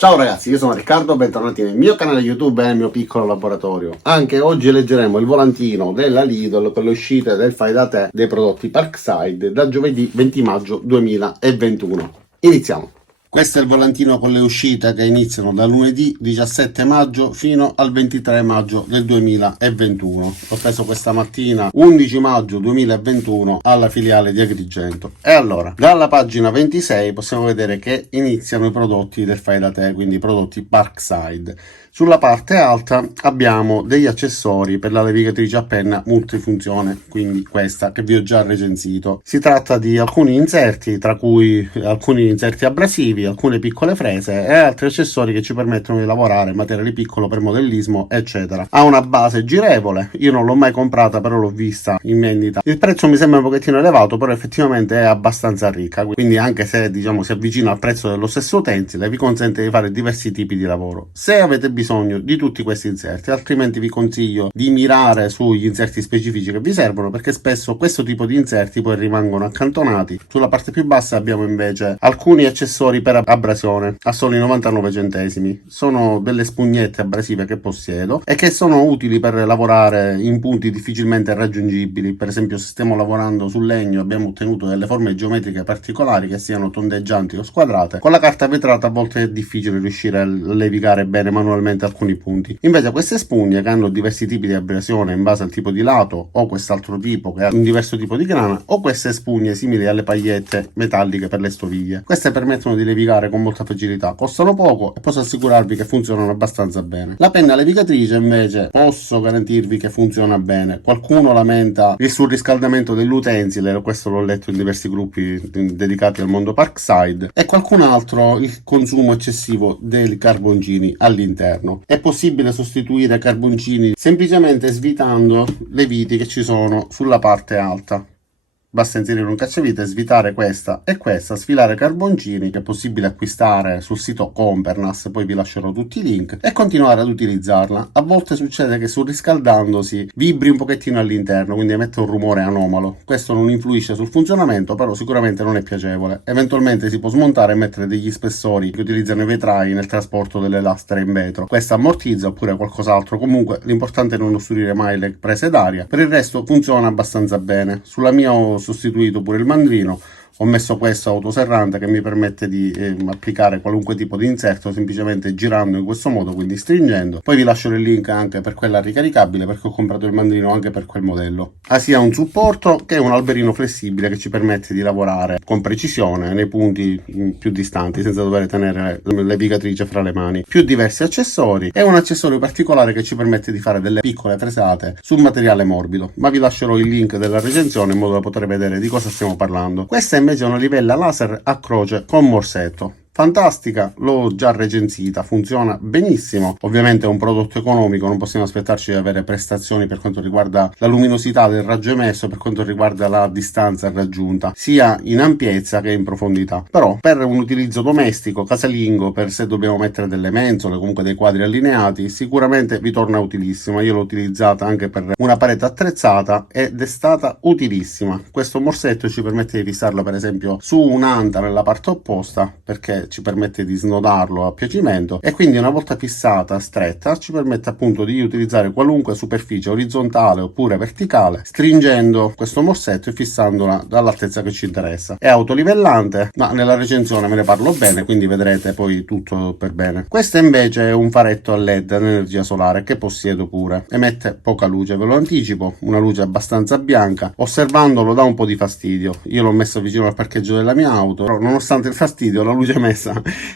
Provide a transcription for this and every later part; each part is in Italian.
Ciao ragazzi, io sono Riccardo, bentornati nel mio canale YouTube e nel mio piccolo laboratorio. Anche oggi leggeremo il volantino della Lidl con le uscite del fai da te dei prodotti Parkside da giovedì 20 maggio 2021. Iniziamo! Questo è il volantino con le uscite che iniziano da lunedì 17 maggio fino al 23 maggio del 2021. L'ho preso questa mattina 11 maggio 2021 alla filiale di Agrigento. E allora, dalla pagina 26 possiamo vedere che iniziano i prodotti del fai da te, quindi i prodotti Parkside. Sulla parte alta abbiamo degli accessori per la levigatrice a penna multifunzione, quindi questa che vi ho già recensito. Si tratta di alcuni inserti, tra cui alcuni inserti abrasivi, alcune piccole frese e altri accessori che ci permettono di lavorare, materiali piccolo per modellismo, eccetera. Ha una base girevole, io non l'ho mai comprata, però l'ho vista in vendita. Il prezzo mi sembra un pochettino elevato, però effettivamente è abbastanza ricca, quindi anche se diciamo si avvicina al prezzo dello stesso utensile, vi consente di fare diversi tipi di lavoro. Se avete bisogno di tutti questi inserti, altrimenti vi consiglio di mirare sugli inserti specifici che vi servono, perché spesso questo tipo di inserti poi rimangono accantonati. Sulla parte più bassa abbiamo invece alcuni accessori per abrasione a soli 99 centesimi. Sono delle spugnette abrasive che possiedo e che sono utili per lavorare in punti difficilmente raggiungibili. Per esempio, se stiamo lavorando sul legno, abbiamo ottenuto delle forme geometriche particolari, che siano tondeggianti o squadrate. Con la carta vetrata a volte è difficile riuscire a levigare bene manualmente alcuni punti. Invece queste spugne, che hanno diversi tipi di abrasione in base al tipo di lato, o quest'altro tipo che ha un diverso tipo di grana, o queste spugne simili alle pagliette metalliche per le stoviglie, queste permettono di levigare con molta facilità, costano poco e posso assicurarvi che funzionano abbastanza bene. La penna levigatrice invece posso garantirvi che funziona bene. Qualcuno lamenta il surriscaldamento dell'utensile, questo l'ho letto in diversi gruppi dedicati al mondo Parkside, e qualcun altro il consumo eccessivo dei carboncini all'interno. È possibile sostituire carboncini semplicemente svitando le viti che ci sono sulla parte alta. Basta inserire un cacciavite, svitare questa e questa, sfilare carboncini, che è possibile acquistare sul sito Compernas, poi vi lascerò tutti i link, e continuare ad utilizzarla. A volte succede che surriscaldandosi vibri un pochettino all'interno, quindi emette un rumore anomalo. Questo non influisce sul funzionamento, però sicuramente non è piacevole. Eventualmente si può smontare e mettere degli spessori che utilizzano i vetrai nel trasporto delle lastre in vetro. Questa ammortizza, oppure qualcos'altro. Comunque l'importante è non ostruire mai le prese d'aria. Per il resto funziona abbastanza bene. Sulla mia ho sostituito pure il mandrino. Ho messo questo autoserrante che mi permette di applicare qualunque tipo di inserto semplicemente girando in questo modo, quindi stringendo. Poi vi lascio il link anche per quella ricaricabile, perché ho comprato il mandrino anche per quel modello. Ha sia un supporto che un alberino flessibile che ci permette di lavorare con precisione nei punti più distanti senza dover tenere la levigatrice fra le mani. Più diversi accessori e un accessorio particolare che ci permette di fare delle piccole fresate sul materiale morbido, ma vi lascerò il link della recensione in modo da poter vedere di cosa stiamo parlando. Questa è invece una livella laser a croce con morsetto. Fantastica, l'ho già recensita, funziona benissimo. Ovviamente è un prodotto economico, non possiamo aspettarci di avere prestazioni per quanto riguarda la luminosità del raggio emesso, per quanto riguarda la distanza raggiunta, sia in ampiezza che in profondità. Però per un utilizzo domestico, casalingo, per se dobbiamo mettere delle mensole, comunque dei quadri allineati, sicuramente vi torna utilissima. Io l'ho utilizzata anche per una parete attrezzata ed è stata utilissima. Questo morsetto ci permette di fissarlo per esempio su un'anta nella parte opposta, perché ci permette di snodarlo a piacimento, e quindi una volta fissata stretta ci permette appunto di utilizzare qualunque superficie orizzontale oppure verticale, stringendo questo morsetto e fissandola dall'altezza che ci interessa. È autolivellante, ma nella recensione me ne parlo bene, quindi vedrete poi tutto per bene. Questo invece è un faretto a LED ad energia solare che possiedo pure. Emette poca luce, ve lo anticipo, una luce abbastanza bianca. Osservandolo dà un po' di fastidio. Io l'ho messo vicino al parcheggio della mia auto, però nonostante il fastidio la luce messa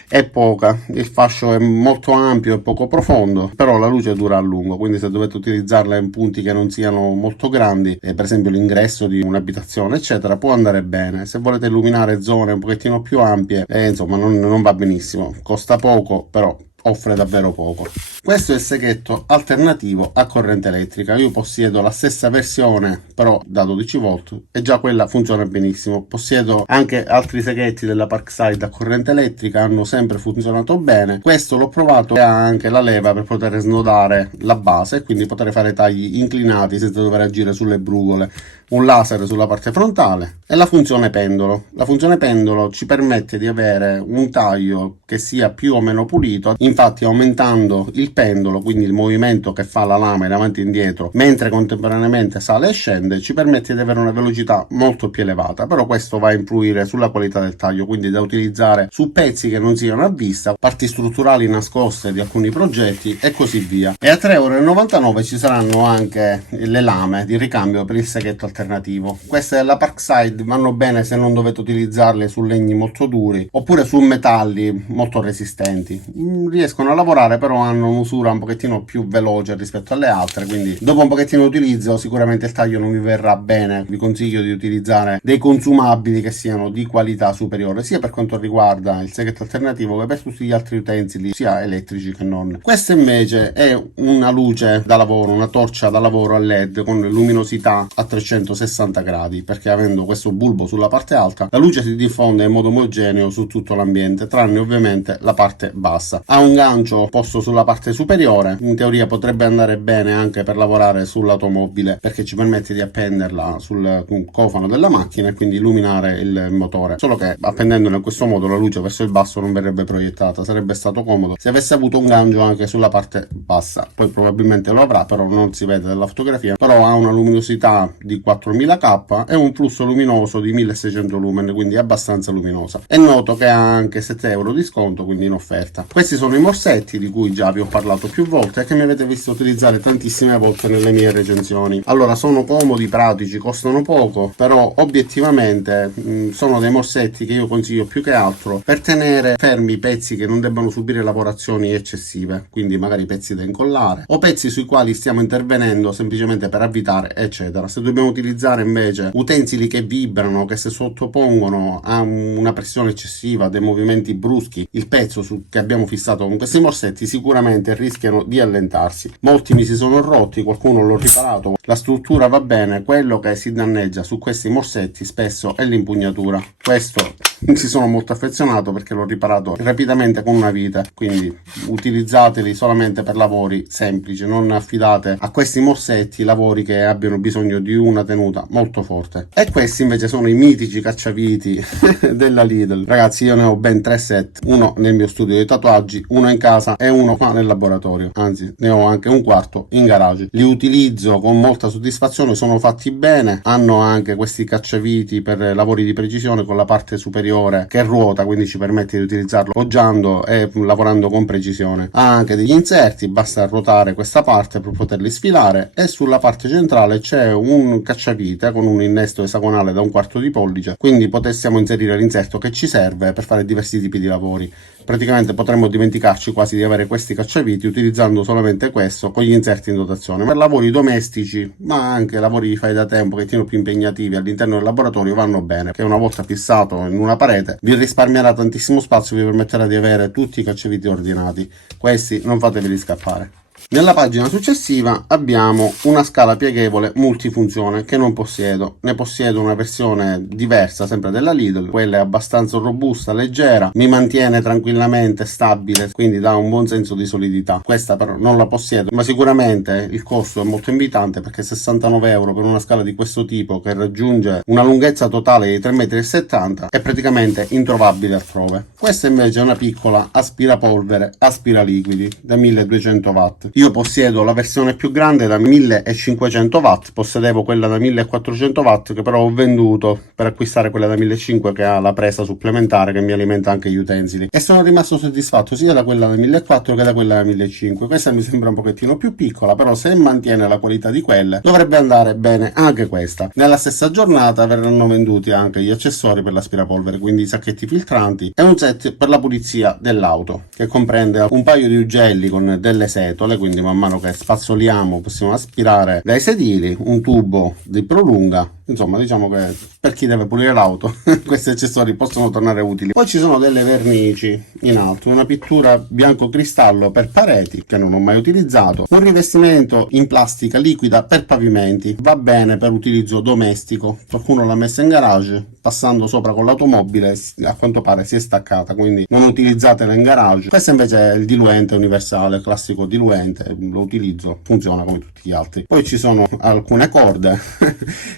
è poca, il fascio è molto ampio e poco profondo, però la luce dura a lungo, quindi se dovete utilizzarla in punti che non siano molto grandi, per esempio l'ingresso di un'abitazione eccetera, può andare bene. Se volete illuminare zone un pochettino più ampie, insomma non va benissimo, costa poco, però offre davvero poco. Questo è il seghetto alternativo a corrente elettrica. Io possiedo la stessa versione però da 12 volt e già quella funziona benissimo. Possiedo anche altri seghetti della Parkside a corrente elettrica, hanno sempre funzionato bene. Questo l'ho provato e ha anche la leva per poter snodare la base e quindi poter fare tagli inclinati senza dover agire sulle brugole, un laser sulla parte frontale e la funzione pendolo. La funzione pendolo ci permette di avere un taglio che sia più o meno pulito, infatti aumentando il pendolo, quindi il movimento che fa la lama in avanti e indietro mentre contemporaneamente sale e scende, ci permette di avere una velocità molto più elevata. Però questo va a influire sulla qualità del taglio, quindi da utilizzare su pezzi che non siano a vista, parti strutturali nascoste di alcuni progetti e così via. E a 3,99 € ci saranno anche le lame di ricambio per il seghetto alternativo. Queste della Parkside vanno bene se non dovete utilizzarle su legni molto duri oppure su metalli molto resistenti. Riescono a lavorare, però hanno un'usura un pochettino più veloce rispetto alle altre, quindi dopo un pochettino di utilizzo sicuramente il taglio non vi verrà bene. Vi consiglio di utilizzare dei consumabili che siano di qualità superiore, sia per quanto riguarda il seghetto alternativo che per tutti gli altri utensili, sia elettrici che non. Questa invece è una luce da lavoro, una torcia da lavoro a LED con luminosità a 360 gradi, perché avendo questo bulbo sulla parte alta la luce si diffonde in modo omogeneo su tutto l'ambiente, tranne ovviamente la parte bassa. Ha un gancio posto sulla parte superiore, in teoria potrebbe andare bene anche per lavorare sull'automobile, perché ci permette di appenderla sul cofano della macchina e quindi illuminare il motore. Solo che appendendola in questo modo la luce verso il basso non verrebbe proiettata. Sarebbe stato comodo se avesse avuto un gancio anche sulla parte bassa, poi probabilmente lo avrà, però non si vede dalla fotografia. Però ha una luminosità di 4000K e un flusso luminoso di 1600 lumen, quindi abbastanza luminosa. E noto che ha anche 7 € di sconto, quindi in offerta. Questi sono i morsetti di cui già vi ho parlato più volte e che mi avete visto utilizzare tantissime volte nelle mie recensioni. Allora, sono comodi, pratici, costano poco, però obiettivamente sono dei morsetti che io consiglio più che altro per tenere fermi i pezzi che non debbano subire lavorazioni eccessive, quindi magari pezzi da incollare o pezzi sui quali stiamo intervenendo semplicemente per avvitare, eccetera. Se dobbiamo utilizzare invece utensili che vibrano, che si sottopongono a una pressione eccessiva, dei movimenti bruschi, il pezzo che abbiamo fissato con questi morsetti sicuramente rischiano di allentarsi. Molti mi si sono rotti, qualcuno l'ho riparato, la struttura va bene, quello che si danneggia su questi morsetti spesso è l'impugnatura. Questo ci sono molto affezionato perché l'ho riparato rapidamente con una vite, quindi utilizzateli solamente per lavori semplici, non affidate a questi morsetti lavori che abbiano bisogno di una tenuta molto forte. E questi invece sono i mitici cacciaviti della Lidl. Ragazzi, io ne ho ben 3 set, uno nel mio studio di tatuaggi, uno in casa e uno qua nel laboratorio, anzi ne ho anche un quarto in garage. Li utilizzo con molta soddisfazione, sono fatti bene, hanno anche questi cacciaviti per lavori di precisione con la parte superiore che ruota, quindi ci permette di utilizzarlo poggiando e lavorando con precisione. Ha anche degli inserti, basta ruotare questa parte per poterli sfilare, e sulla parte centrale c'è un cacciavite con un innesto esagonale da 1/4 pollice, quindi possiamo inserire l'inserto che ci serve per fare diversi tipi di lavori. Praticamente potremmo dimenticarci quasi di avere questi cacciaviti utilizzando solamente questo con gli inserti in dotazione. Per lavori domestici, ma anche lavori di fai da te un pochettino più impegnativi all'interno del laboratorio, vanno bene, che una volta fissato in una parete vi risparmierà tantissimo spazio, vi permetterà di avere tutti i cacciaviti ordinati. Questi non fateveli scappare. Nella pagina successiva abbiamo una scala pieghevole multifunzione che non possiedo. Ne possiedo una versione diversa, sempre della Lidl. Quella è abbastanza robusta, leggera, mi mantiene tranquillamente stabile, quindi dà un buon senso di solidità. Questa però non la possiedo, ma sicuramente il costo è molto invitante, perché 69 € per una scala di questo tipo che raggiunge una lunghezza totale di 3,70 m è praticamente introvabile altrove. Questa invece è una piccola aspirapolvere aspiraliquidi da 1200 watt. Io possiedo la versione più grande da 1500 watt, possedevo quella da 1400 watt che però ho venduto per acquistare quella da 1500 che ha la presa supplementare che mi alimenta anche gli utensili, e sono rimasto soddisfatto sia da quella da 1400 che da quella da 1500. Questa mi sembra un pochettino più piccola, però se mantiene la qualità di quelle dovrebbe andare bene anche questa. Nella stessa giornata verranno venduti anche gli accessori per l'aspirapolvere, quindi i sacchetti filtranti e un set per la pulizia dell'auto che comprende un paio di ugelli con delle setole, quindi man mano che spazzoliamo possiamo aspirare dai sedili, un tubo di prolunga insomma diciamo che per chi deve pulire l'auto questi accessori possono tornare utili. Poi ci sono delle vernici in alto, una pittura bianco cristallo per pareti che non ho mai utilizzato, un rivestimento in plastica liquida per pavimenti, va bene per utilizzo domestico, qualcuno l'ha messa in garage, passando sopra con l'automobile a quanto pare si è staccata, quindi non utilizzatela in garage. Questo invece è il diluente universale, classico diluente, lo utilizzo, funziona come tutti gli altri. Poi ci sono alcune corde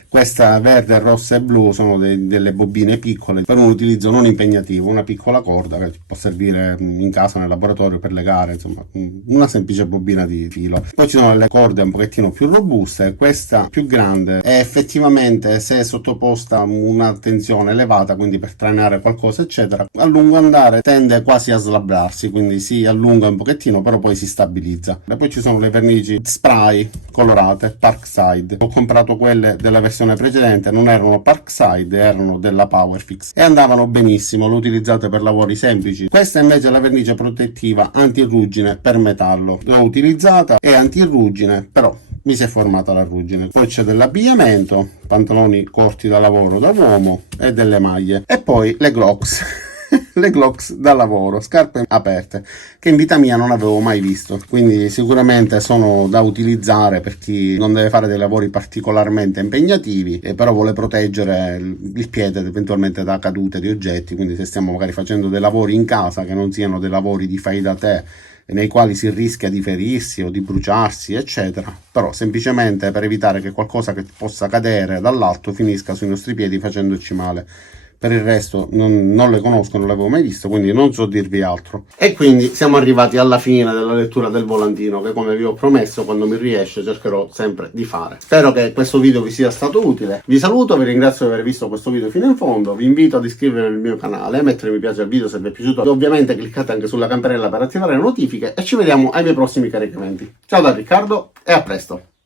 questa verde, rossa e blu sono delle bobine piccole per un utilizzo non impegnativo, una piccola corda che può servire in casa, nel laboratorio, per legare, insomma una semplice bobina di filo. Poi ci sono le corde un pochettino più robuste, questa più grande e effettivamente se è sottoposta a una tensione elevata, quindi per trainare qualcosa eccetera, a lungo andare tende quasi a slabbrarsi, quindi si allunga un pochettino però poi si stabilizza. E poi ci sono le vernici spray colorate Parkside, ho comprato quelle della versione precedente, non erano Parkside, erano della Powerfix e andavano benissimo, l'ho utilizzata per lavori semplici. Questa invece è la vernice protettiva antirruggine per metallo, l'ho utilizzata, è antirruggine però mi si è formata la ruggine. Poi c'è dell'abbigliamento, pantaloni corti da lavoro da uomo e delle maglie, e poi le Glocks le Glocks da lavoro, scarpe aperte, che in vita mia non avevo mai visto, quindi sicuramente sono da utilizzare per chi non deve fare dei lavori particolarmente impegnativi e però vuole proteggere il piede eventualmente da cadute di oggetti. Quindi se stiamo magari facendo dei lavori in casa che non siano dei lavori di fai da te nei quali si rischia di ferirsi o di bruciarsi eccetera, però semplicemente per evitare che qualcosa che possa cadere dall'alto finisca sui nostri piedi facendoci male. Per il resto non le conosco, non l'avevo mai visto, quindi non so dirvi altro. E quindi siamo arrivati alla fine della lettura del volantino, che come vi ho promesso quando mi riesce cercherò sempre di fare. Spero che questo video vi sia stato utile, vi saluto, vi ringrazio di aver visto questo video fino in fondo, vi invito ad iscrivervi al mio canale, mettere mi piace al video se vi è piaciuto e ovviamente cliccate anche sulla campanella per attivare le notifiche e ci vediamo ai miei prossimi caricamenti. Ciao da Riccardo e a presto!